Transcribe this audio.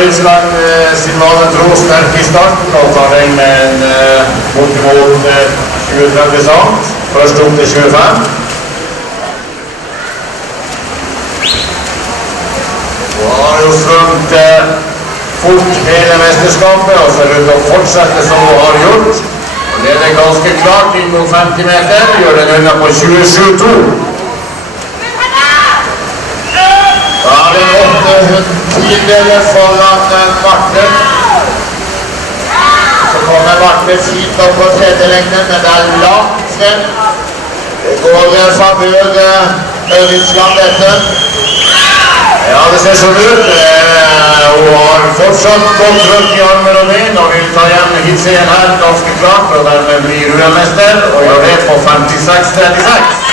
Ryssland Silvana Tro sterk i starten og tar den med en bortimot 20-30 cent. Først opp til 25. Og har jo svømt fort hele mesterskapet, og så rundt å fortsette som hun har gjort. Og det er ganske klart inn mot 50 meter, gjør den unna på 27,2. Da er det 8 foran Marte. Så kommer Marte fint opp på tredje lengden, men det er langt frem. Det går favør Ryssland dette. Ja, det ser sånn ut. Hun har fortsatt godt trøkk i armer og ben, og vil ta hjem hitseen her ganske klart, og dermed blir hun mester, og gjør det på 56,36.